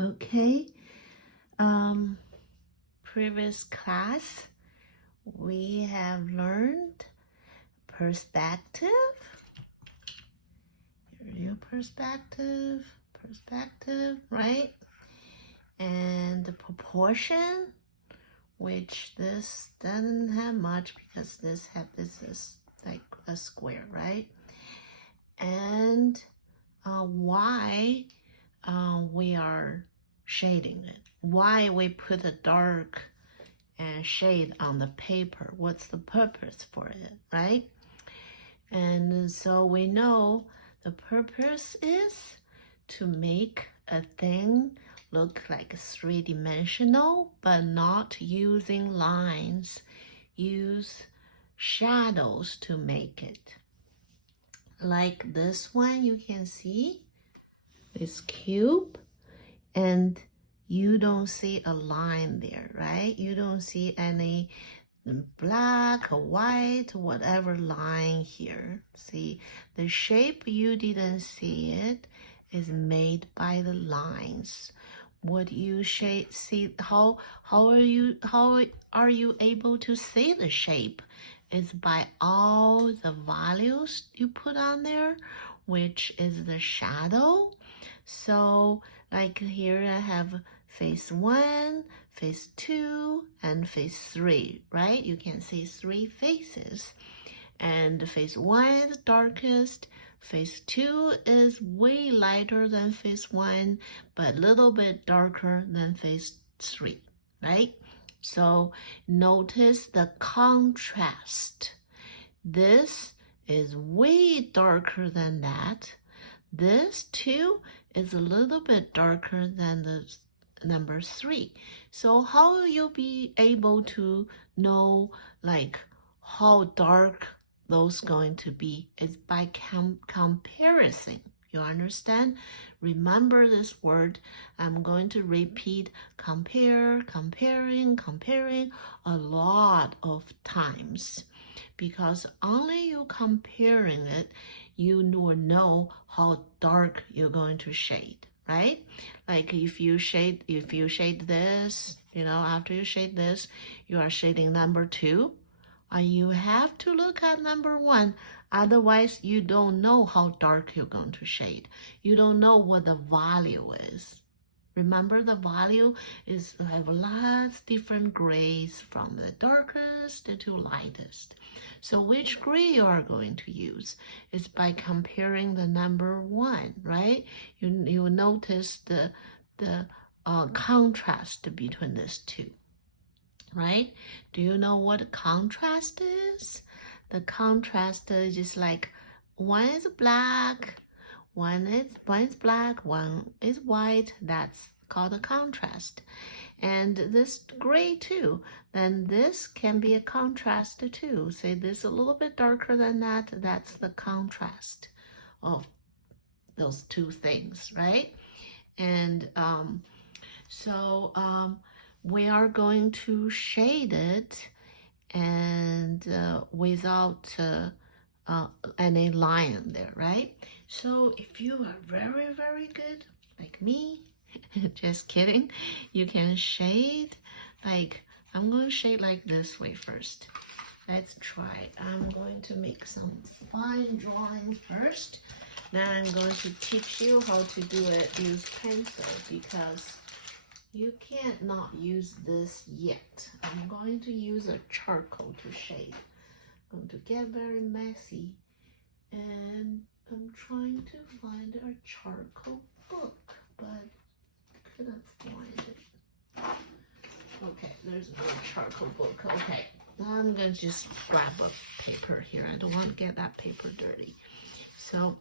Okay, previous class we have learned perspective, real perspective, right? And the proportion, which this doesn't have much because this is like a square, right? And why we are shading it, why we put a dark and shade on the paper, what's the purpose for it, right? And so we know the purpose is to make a thing look like three-dimensional, but not using lines. Use shadows to make it. Like this one, you can see this cube, and you don't see a line there, right? You don't see any black or white, whatever line here. See, the shape you didn't see it is made by the lines. What you see, how are you able to see the shape? Is by all the values you put on there, which is the shadow. So like here I have face 1, face 2, and face 3, right? You can see 3 faces. And face 1 is darkest, face 2 is way lighter than face 1, but a little bit darker than face 3, right? So notice the contrast. This is way darker than that. This too is a little bit darker than the number 3. So how will you be able to know like how dark those going to be? Is by comparison. You understand? Remember this word. I'm going to repeat compare, comparing a lot of times, because only you comparing it, you will know how dark you're going to shade, right? Like if you shade this, after you shade this, you are shading number 2. You have to look at number 1. Otherwise, you don't know how dark you're going to shade. You don't know what the value is. Remember, the value is have lots different grays from the darkest to lightest. So which gray you are going to use is by comparing the number 1, right? You will notice the contrast between these two, right? Do you know what contrast is? The contrast is just like one is black, one is black, one is white. That's called a contrast. And this gray too, then this can be a contrast too. Say this a little bit darker than that, that's the contrast of those two things, right? And we are going to shade it and without any line there, right? So if you are very, very good, like me, just kidding, you can shade like, I'm going to shade like this way first. Let's try. I'm going to make some fine drawing first. Then I'm going to teach you how to do it, use pencil, because you can't not use this yet. I'm going to use a charcoal to shade. I'm going to get very messy, and I'm trying to find a charcoal book, but couldn't find it. Okay, there's no charcoal book. Okay, I'm gonna just grab a paper here. I don't want to get that paper dirty. So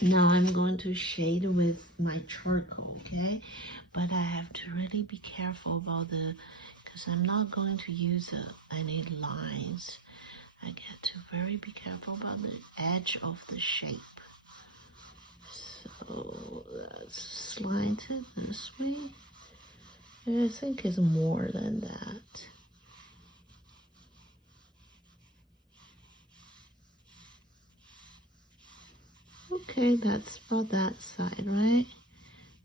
now I'm going to shade with my charcoal, okay? But I have to really be careful about because I'm not going to use any lines. I get to very be careful about the edge of the shape. So let's slide it this way. I think it's more than that. Okay, that's about that side, right?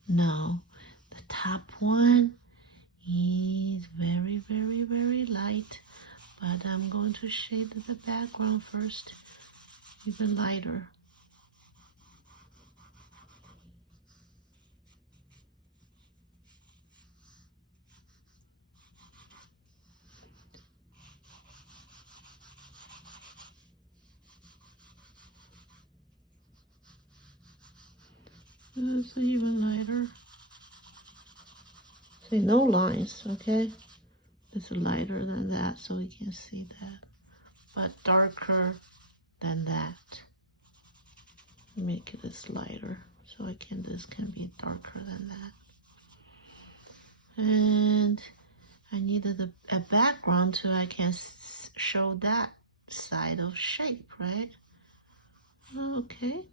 No, one is very, very, very light, but I'm going to shade the background first, even lighter. It's even lighter. See, no lines, okay? It's lighter than that, so we can see that. But darker than that. Make this lighter, so this can be darker than that. And I needed a background so I can show that side of shape, right? Okay.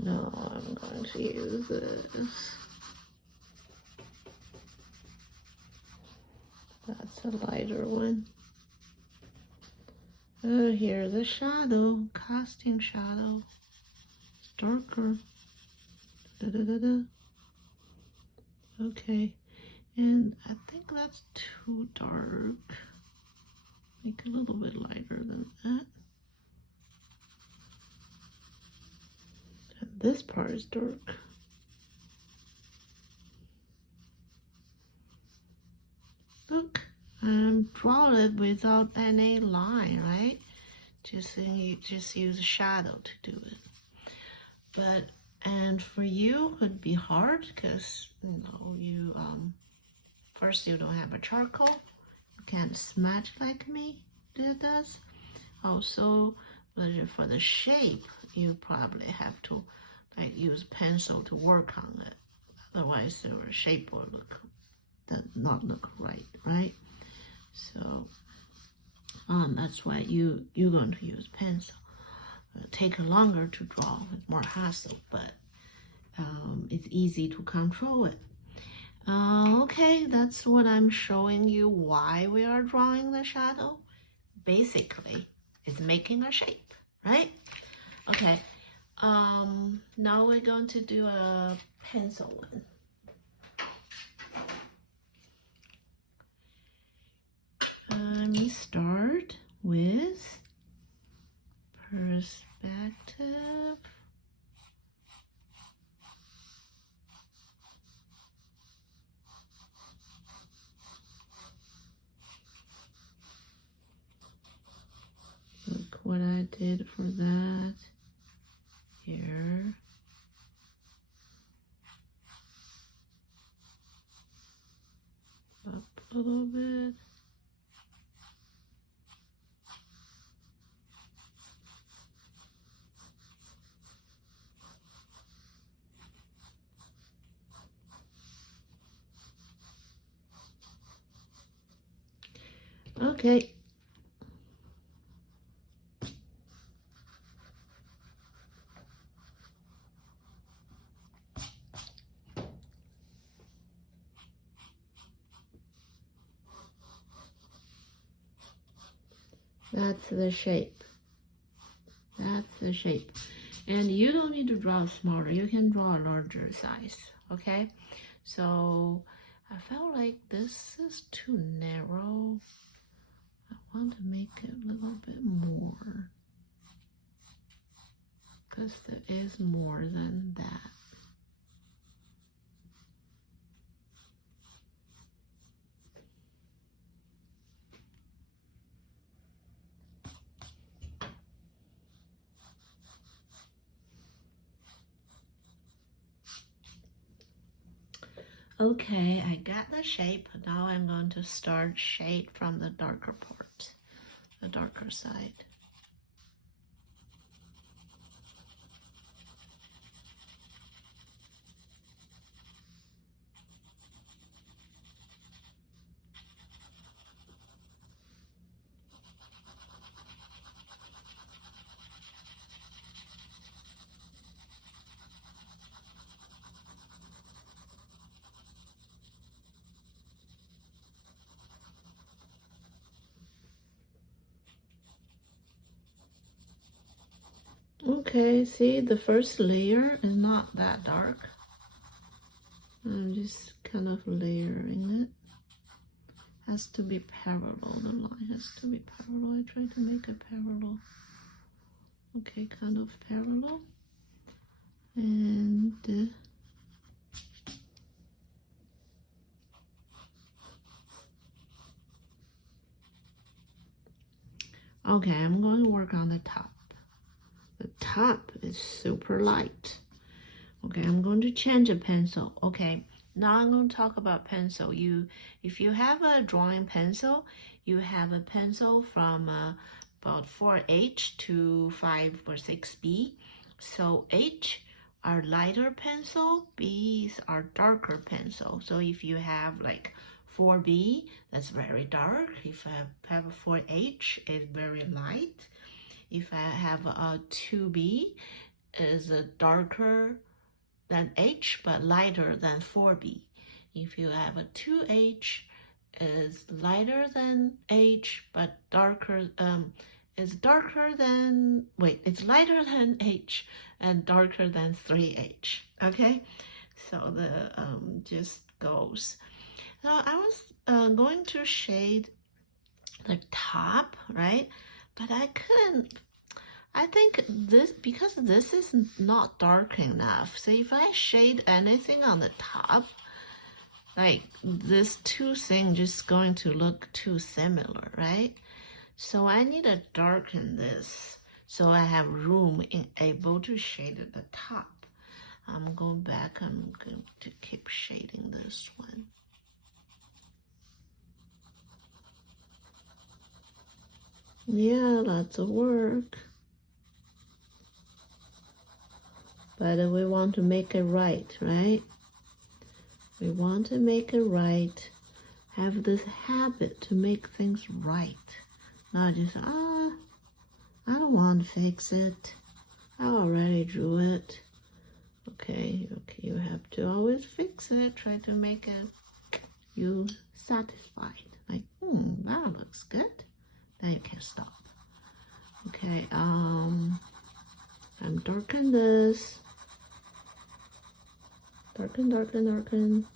No, I'm going to use this. That's a lighter one. Oh, here's the shadow, casting shadow. It's darker. Da, da, da, da. Okay, and I think that's too dark. Make it a little bit lighter than that. And this part is dark. Look, I'm drawing it without any line, right? Just use a shadow to do it. But and for you it would be hard because you first you don't have a charcoal. You can't smudge like me does. Also, for the shape, you probably have to use pencil to work on it. Otherwise, the shape will not look right? So that's why you're going to use pencil. It'll take longer to draw, it's more hassle, but it's easy to control it. Okay, that's what I'm showing you why we are drawing the shadow. Basically, it's making a shape, right? Okay, now we're going to do a pencil one. Let me start with perspective. Look what I did for that here. Up a little bit. Okay. That's the shape. That's the shape. And you don't need to draw smaller. You can draw a larger size, okay? So I felt like this is too narrow. I want to make it a little bit more, because there is more than that. Okay, I got the shape. Now I'm going to start shade from the darker part, the darker side. Okay, see, the first layer is not that dark. I'm just kind of layering it. Has to be parallel, the line has to be parallel. I try to make it parallel. Okay, kind of parallel. And okay, I'm going to work on the top. The top is super light. Okay, I'm going to change a pencil. Okay, now I'm going to talk about pencil. If you have a drawing pencil, you have a pencil from about 4H to 5 or 6B. So H are lighter pencil, B's are darker pencil. So if you have like 4B, that's very dark. If I have a 4H, it's very light. If I have a 2B, is a darker than H but lighter than 4B. If you have a 2H, is lighter than H but darker it's lighter than H and darker than 3H. Okay, so the just goes. Now I was going to shade the top, right? But I couldn't. I think this, because this is not dark enough. So if I shade anything on the top, like this two thing just going to look too similar, right? So I need to darken this so I have room in able to shade at the top. I'm going back, I'm going to keep shading this one. Yeah, lots of work. But we want to make it right, right? We want to make it right. Have this habit to make things right. Not just, I don't want to fix it. I already drew it. Okay, you have to always fix it. Try to make it you satisfied. Like, that looks good. Then you can stop. Okay, I'm darken this. Darken.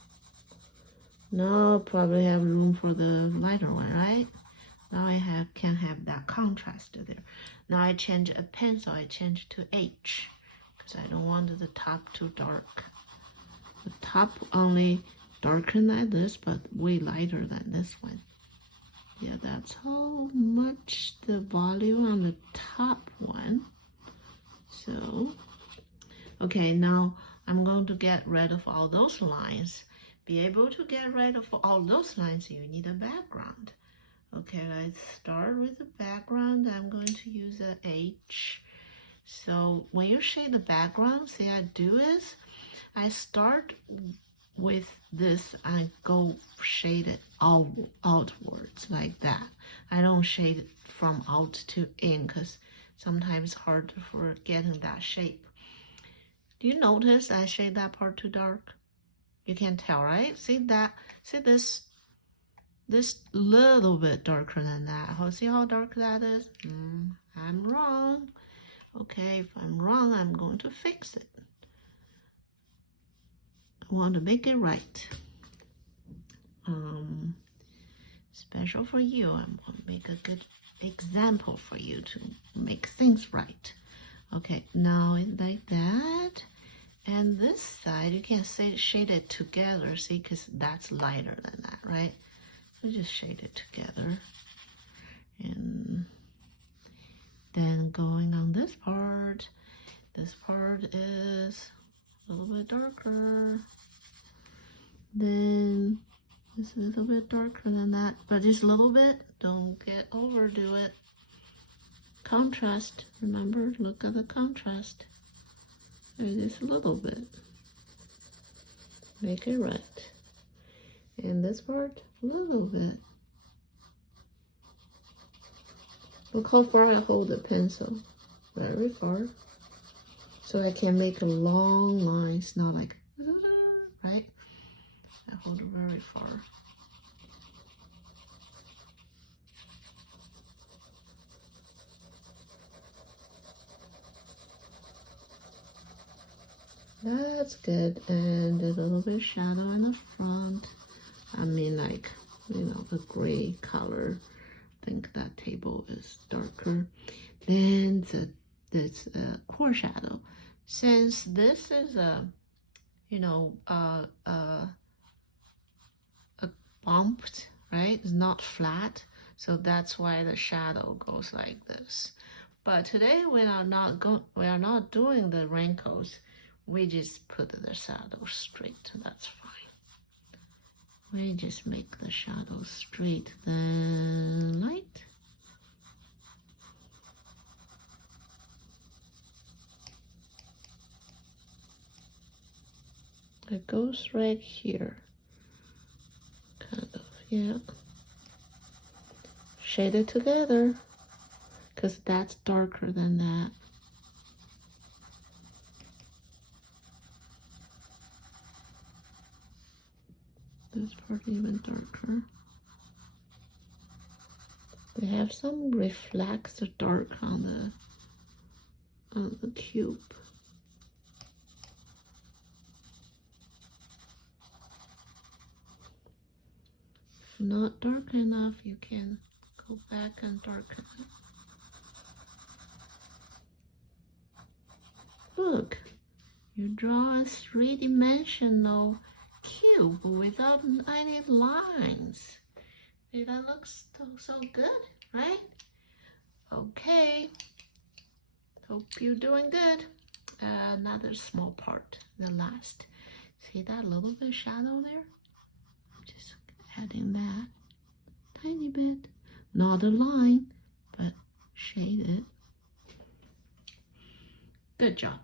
Now probably have room for the lighter one, right? Now I can have that contrast there. Now I change a pencil, I change to H because I don't want the top too dark. The top only darken like this, but way lighter than this one. Yeah, that's how much the volume on the top one. So, okay, now I'm going to get rid of all those lines. Be able to get rid of all those lines, you need a background. Okay, let's start with the background. I'm going to use a H. So when you shade the background, see I do is, I start with this, I go shade it all outwards like that. I don't shade it from out to in because sometimes it's hard for getting that shape. Do you notice I shade that part too dark? You can tell, right? See that? See this little bit darker than that. See how dark that is? I'm wrong. Okay, if I'm wrong, I'm going to fix it. I want to make it right. Special for you, I'm going to make a good example for you to make things right. Okay, now it's like that. And this side, you can shade it together, see, because that's lighter than that, right? So just shade it together. And then going on this part is a little bit darker. Then it's a little bit darker than that, but just a little bit. Don't overdo it. Contrast, remember, look at the contrast. Just a little bit. Make it right. And this part, a little bit. Look how far I hold the pencil. Very far. So I can make a long line. It's not like, right? I hold it very far. That's good. And a little bit of shadow in the front. I mean, like, you know, the gray color. I think that table is darker. Then this core shadow. Since this is a, you know, a bumped, right? It's not flat. So that's why the shadow goes like this. But today we are not doing the wrinkles. We just put the shadow straight. That's fine. We just make the shadow straight, then light. It goes right here. Kind of, yeah. Shade it together, because that's darker than that. This part even darker. They have some reflects the dark on the cube. If not dark enough, you can go back and darken it. Look, you draw a three-dimensional cube without any lines. That looks so good, right? Okay, hope you're doing good. Another small part, the last. See that little bit of shadow there? Just adding that tiny bit, not a line, but shade it. Good job.